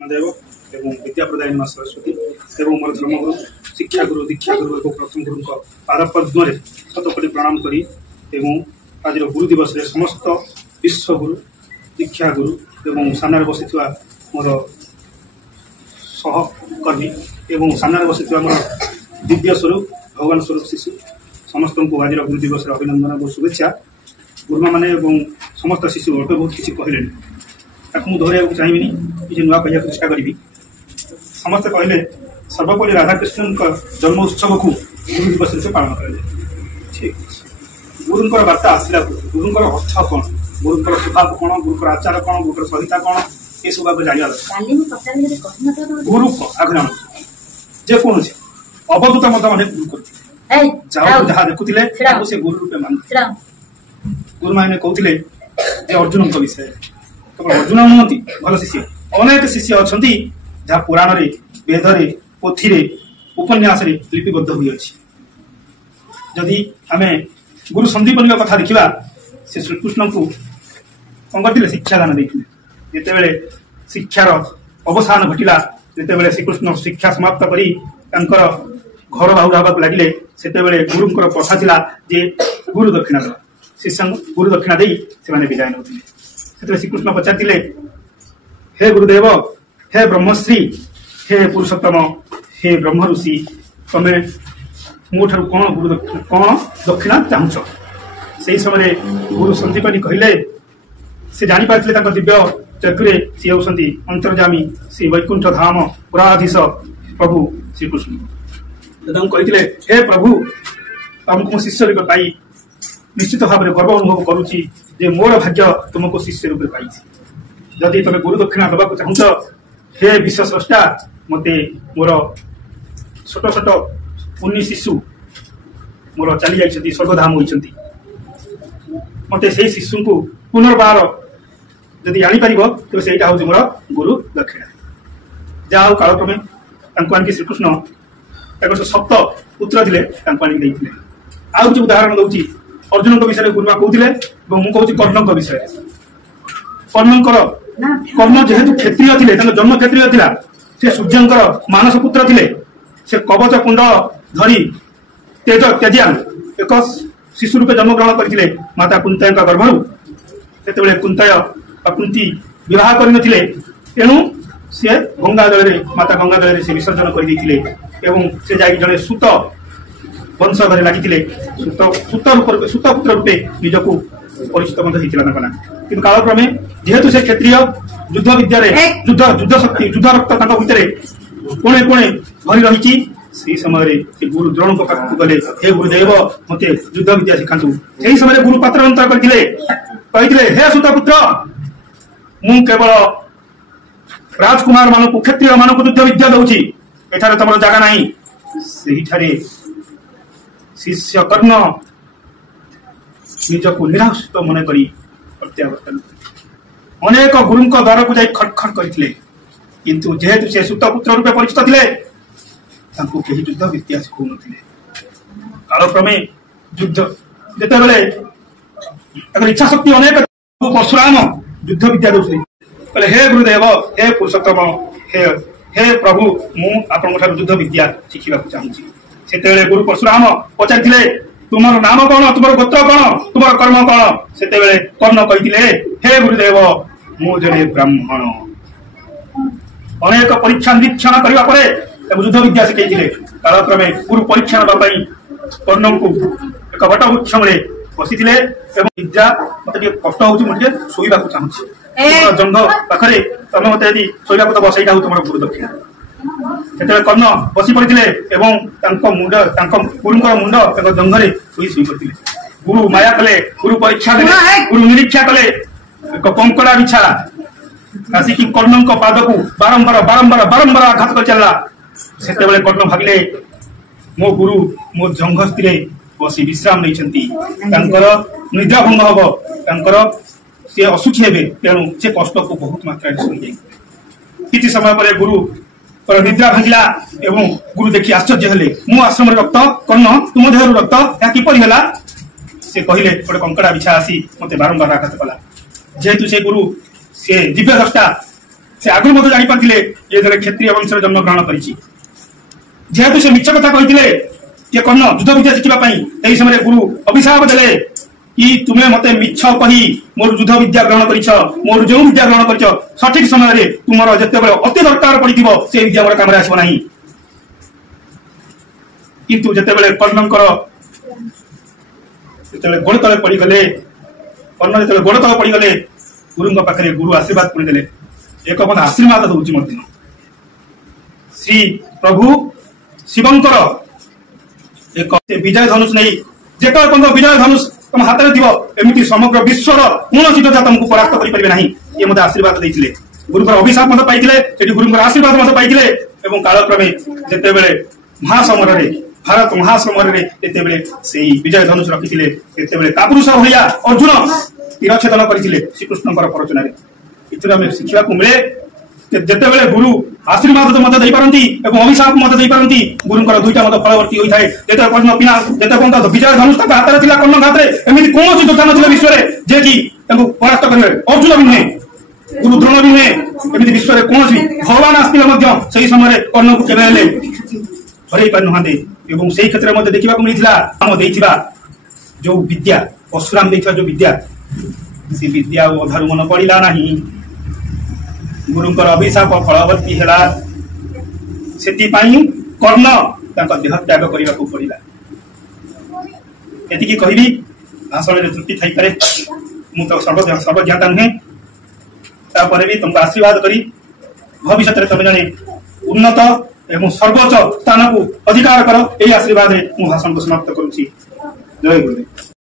देव एवं विद्या प्रदायिनी मां सरस्वती एवं मोर धर्मगुरु शिक्षागुरु दीक्षागुरु और प्रथम गुरु पादपद्म शतकोटी प्रणाम करी एवं आज गुरु दिवस रे समस्त विश्वगुरु दीक्षागुरु एवं सामने बसी मोर सहकर्मी एवं सामने बसी मोर दिव्य स्वरूप भगवान स्वरूप शिशु समस्त को आज गुरु दिवस अभिनंदन और शुभेच्छा। गुरुमा मैंने समस्त शिशु अल्प बहुत किसी कहले मुझे दोहर चाहिए किसी नुआ कह चेषा करी समस्ते कहले सर्वपल्ली राधाकृष्ण जन्म उत्सव को गुरु दिवस से पालन कर गुरुंर वार्ता आसला गुरुंर अर्थ कौन गुरुंर स्वभाव कौन गुरुंर आचार कौन गुरुंर संहिता कौन ये सब आप जाना गुरु आग्रह जेकोसी अवधूत मत गुरु कर जहाँ देखुले से गुरु रूपे मान गुरु मैंने कहते अर्जुन विषय अर्जुन नुहति भल शिष्य अनेक शिष्य अच्छा जहाँ पुराण रे वेद रे पोथी रे उपन्यास रे लिपिबद्ध हुई अच्छी जदि आम गुरु संदीपन कथा देखा से श्रीकृष्ण को कौन करते शिक्षा दान देते जिते शिक्षार अवसान घटला जिते श्रीकृष्ण शिक्षा समाप्त करी घर बाहुर लगे से गुरुंर प्रथा था जे गुरु दक्षिणा दवा शिष्य गुरु दक्षिणा दे से विदाय नौते से श्रीकृष्ण पचारे हे गुरुदेव हे ब्रह्मश्री हे पुरुषोत्तम हे ब्रह्म ऋषि तमें मो ठार कौन गुरु कौन दक्षिणा चाहूच से समय गुरु संदीपनी कहले से जापारे दिव्य चक्रे सी होती अंतर्जामी श्री वैकुंठ धाम पुराधीश प्रभु श्रीकृष्ण कहते हे प्रभु तुमको शिष्य रूप पाई निश्चित भाव में गर्व अनुभव करुच्ची जे मोर भाग्य तुमको शिष्य रूप पाई जदि तुम गुरु दक्षिणा दबा चाहूच हे विश्व स्रष्टा मते मोर छोट छोट पुण्य शिशु मोर चली जाइछंती स्वर्गधाम होइछंती मते से शिशु को पुनर्बार जदि जानी पारिबो तो सेटा होछि मोर गुरु दक्षिणा जाओ कालक्रमे तांको श्रीकृष्ण तांको सप्त पुत्र थिले तांको आनी देइथिले आउ जे उदाहरण दउछि अर्जुन विषय गुरुमा कहते मुझे कहूँ कर्ण विषय कर्ण जेहेतु क्षत्रिय थे जन्म क्षत्रिय था से सूर्यंकर मानस पुत्र थे से कवच कुंड धरी तेज त्याजिया एक शिशु रूपे जन्म ग्रहण करते माता कुंतय गर्भर से कुंतय कुंती विवाह करते तेणु सी गंगा जल माता गंगा जल से विसर्जन करते से जड़े सूत वंश घरे लगी सूत पुत्र रूपे निजक परिचित होता कि कालक्रमे जेहेतु से क्षेत्रीय युद्ध विद्या युद्ध शक्ति युद्ध रक्त भितर कोणे कोणे भरी रही से समय गुरु द्रोण पाख गले हे गुरुदेव मत युद्ध विद्या शिखातु से समय गुरु पात्र करते हे सूतपुत्र मु केवल राजकुमार मान क्षत्रिय मान युद्ध विद्या दूची एठारे तुम जगह ना शिष्य कर्ण निजक निराशित मन कर प्रत्यावर्तन अनेक गुरु द्वार को जाई खटखट करते किंतु जेहेतु से सूतपुत्र रूपे परिचित थे युद्ध विद्या शिखौ कालक्रमे युद्ध जिते इच्छा शक्ति अनेक परशुराम युद्ध विद्या दूसरे हे गुरुदेव हे पुरुषोत्तम हे प्रभु मु आपन युद्ध विद्या शिखा चाहूँगी से गुरु परशुराम पचारे तुमर नाम कौन तुम गोत्र कौन तुम कर्म कौन से कर्ण कहते हे गुरुदेव मु जड़े ब्राह्मण अनेक परीक्षा निरीक्षण करने युद्ध विद्या शिखे कालक्रमे गुरु परीक्षा नापी कर्ण को एक बट वृक्ष में बसी विद्या मत कष्ट होते शोवा चाहूँगी जंग पाखे तुम मत यदि शोवा तो बसईटा हो तुम गुरु दक्षिणा से कर्ण बसी पड़ते मुंड गुरुंर मुंड एक जंगरे शुई पड़ते गुरु माया कले गुरु परीक्षा देले गुरु निरीक्षा कले एक कंकड़ा बिछा आसिक कर्ण पाद को बारंबार बारंबार बारंबार आघात कर चलला से कर्ण भाविले मो गुरु मो जंग स्थिर बसी विश्राम नहीं निद्रा भंग हम सी असुखी हे तेणु से कष्ट को बहुत मात्रा कि समय पर गुरु निद्रा भांगिला एवं गुरु देखी आश्चर्य हेले मु आश्रम रक्त कर्ण तुम देह रक्त या किपरि होला से कहले गोटे कंकड़ा बिछा आसी मते बारंबार आघात कला जेहेतु से गुरु से दिव्य द्रष्टा से आगु मत जापारे ये जड़े क्षत्रिय वंशर जन्म ग्रहण कर जेहेतु से मिछ कथा कहते कि कर्ण युद्ध विद्या शिखापी समय गुरु अभिशाप देले कि तुम्हें मते मिछ कही मोर युद्ध विद्या ग्रहण कर मोर जो विद्या ग्रहण कर सठिक समय तुम जिते अति दरकार पड़े से विद्या मोर काम आसब ना किंतु जिते कर्णकर गोड़ तले पड़गले कर्ण जो गोड़ तले पड़गले गुरु पाखे गुरु आशीर्वाद पुणी एक पद आशीर्वाद दूसरी श्री प्रभु शिवंकर एक विजय धनुष नहीं जेत विजय धनुष तुम हाथ में थी समग्र विश्वर कौन योद्धा तुमको परास्त करें ना ये मत आशीर्वाद देते गुरुकर अभिशाप मत पाई गुरुकर आशीर्वाद मत पाई कालक्रमे जिते महासमर भारत महासमर जिते से विजय धनुष रखी कापुरुष भाया अर्जुन तीरछेदन करते श्रीकृष्ण प्ररोचन आम शिखा मिले जिते गुरु आशीर्वाद मत पारती अभिशाप मत पारती गुरुंर दुईटा मत फलवर्ती होता है जिते पर्यटन विजय धनुष हाथ में कर्ण घात एमती कौन योद्धा ना विश्व जे कि परास्त करेंगे अर्जुन भी नुहे गुरु द्रोण भी नुहे एमती विश्व कौन भगवान आसते से समय कर्ण को केवे हरई पारि ना से क्षेत्र में देखा मिलता जो विद्या परशुराम देखा जो विद्या से विद्या अधारू मन पड़ा ना गुरुंकर अभिशाप फलवर्ती है से कर्ण देह त्याग करने को पड़ा ये कहबी भाषण में त्रुटि थी पारे मुझे सर्वज्ञाता नुहे तापर भी तुमको आशीर्वाद करी भविष्य में तुम जड़े उन्नत एवं सर्वोच्च स्थान को अधिकार कर यही आशीर्वाद में भाषण को समाप्त करुच्ची। जय गुरुदेव।